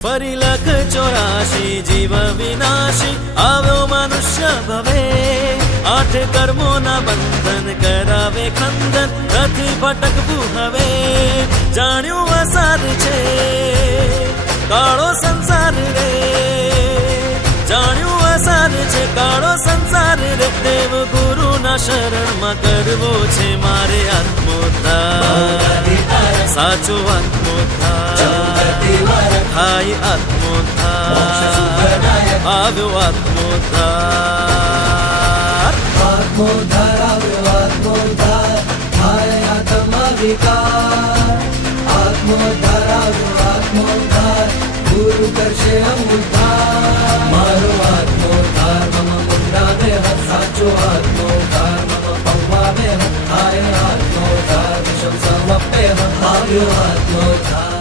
ફરી લખ 84 જીવ વિનાશી આવ્યો મનુષ્ય ભવે આઠ કર્મોના બંધન કરાવે ખંડન નથી ભટકવું હવે જાણ્યું અસાર છે કાળો સંસાર રે જાણ્યું અસાર છે કાળો સંસાર રે દેવ ગુરુના શરણમાં કરવો છે મારે આત્મોદ્ધાર સાચો આત્મોદ્ધાર થાય આત્મોદ્ધાર આવ્યો આત્મોદ્ધાર આત્મોદ્ધાર આવ્યો આત્મોદ્ધાર થાય આત્મા વિકાર આત્મોદ્ધાર આવ્યો આત્મોદ્ધાર ગુરુ કરશે ઉદ્ધાર મારો આત્મોદ્ધાર મમ મુંડાને હર સાચો આત્મોદ્ધાર મમ પૌવાને હર થાય આત્મોદ્ધાર વિષમ સમપ્ય આવ્યો આત્મોદ્ધાર